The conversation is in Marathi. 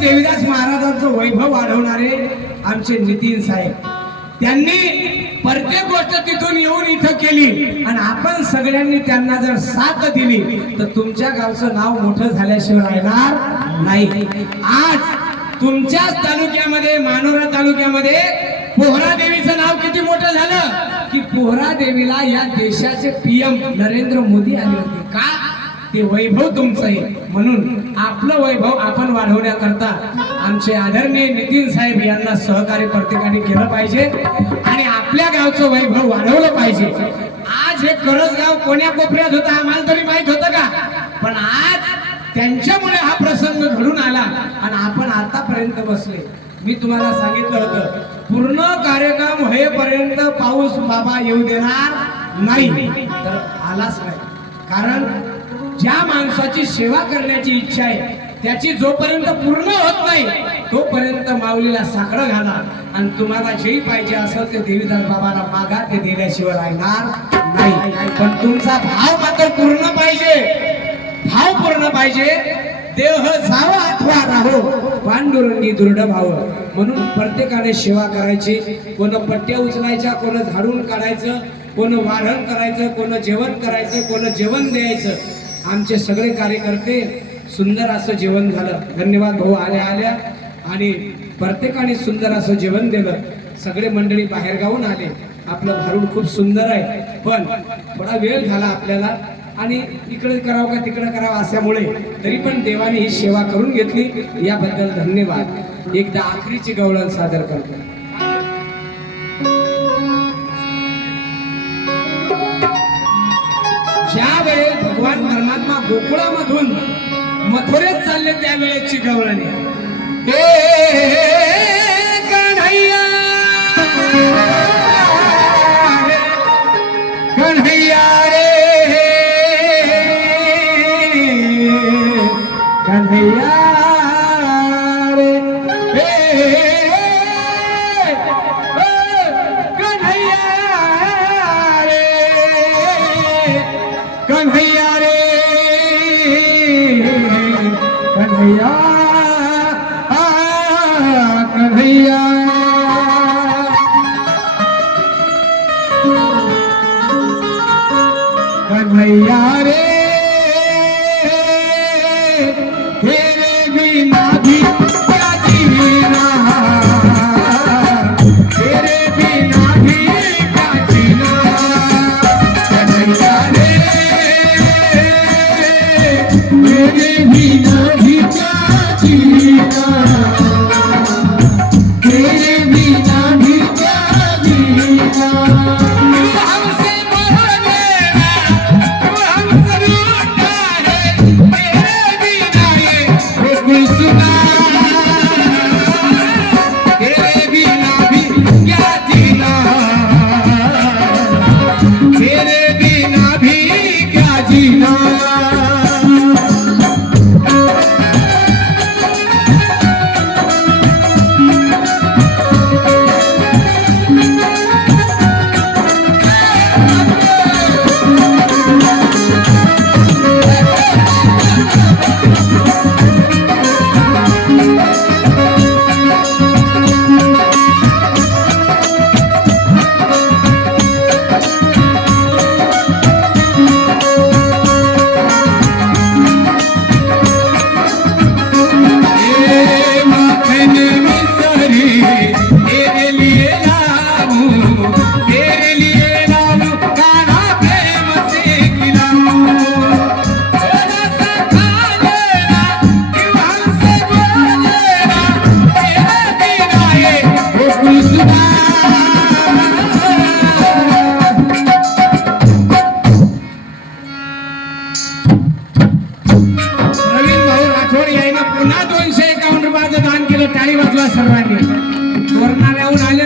देवीदास महाराजांचं वैभव वाढवणारे आमचे नितीन साहेब, त्यांनी प्रत्येक गोष्ट तिथून येऊन इथं केली आणि आपण सगळ्यांनी त्यांना जर साथ दिली तर तुमच्या गावचं नाव मोठं झाल्याशिवाय राहणार नाही. आज तुमच्याच तालुक्यामध्ये, मानोरा तालुक्यामध्ये पोहरा देवीचं नाव किती मोठं झालं की पोहरा देवीला या देशाचे पीएम नरेंद्र मोदी आले होते. का? ते वैभव तुमचं आहे. म्हणून आपलं वैभव आपण वाढवण्याकरता आमचे आदरणीय नितीन साहेब यांना सहकार्य प्रत्येकाने केलं पाहिजे आणि आपल्या गावचं वैभव वाढवलं पाहिजे. आज हे करजगाव कोण्या कोपऱ्यात होतं आम्हाला तरी माहित होतं का? पण आज त्यांच्यामुळे हा प्रसंग घडून आला आणि आपण आतापर्यंत बसले. मी तुम्हाला सांगितलं होतं पूर्ण कार्यक्रम होईपर्यंत पाऊस बाबा येऊ देणार नाही, तर आलाच नाही. कारण ज्या माणसाची सेवा करण्याची इच्छा आहे त्याची जोपर्यंत पूर्ण होत नाही तोपर्यंत माऊलीला साकडं घाला आणि तुम्हाला जे पाहिजे असेल ते देवीदास बाबाला मागा, ते दिल्याशिवाय राहणार नाही. पण तुमचा भाव मात्र पूर्ण पाहिजे, भाव पूर्ण पाहिजे. देह जावं अथवा राहो पांडुरंगी दृढ भाव. म्हणून प्रत्येकाने सेवा करायची. कोण पट्ट्या उचलायच्या, कोण झाडून काढायचं, कोण वाढण करायचं, कोण जेवण करायचं, कोण जेवण द्यायचं. आमचे सगळे कार्यकर्ते सुंदर असं जेवण झालं. धन्यवाद भाऊ आल्या आल्या आणि प्रत्येकाने सुंदर असं जेवण दिलं. सगळे मंडळी बाहेर गावून आले. आपलं भारूड खूप सुंदर आहे पण थोडा वेळ झाला आपल्याला आणि इकडे करावं का तिकडे करावं अशामुळे तरी पण देवाने ही सेवा करून घेतली. याबद्दल धन्यवाद. एकदा आखरीची गवळण सादर करतो. ज्या वेळेस भगवान परमात्मा गोकुळामधून मथुरेत चालले त्या वेळेची गवळण कन्हैया कन्हैया रे कन्हैया कन्हैया रे तेरे बिना भी क्या जीना, तेरे बिना भी क्या जीना. कन्हैया रे तेरे बिना भी क्या जीना, तेरे बिना भी क्या जीना. सोड यायला पुन्हा 251 रुपयाचं दान केलं. टाळी वाजवा सर्वांनी. तोरणाऱ्याहून आले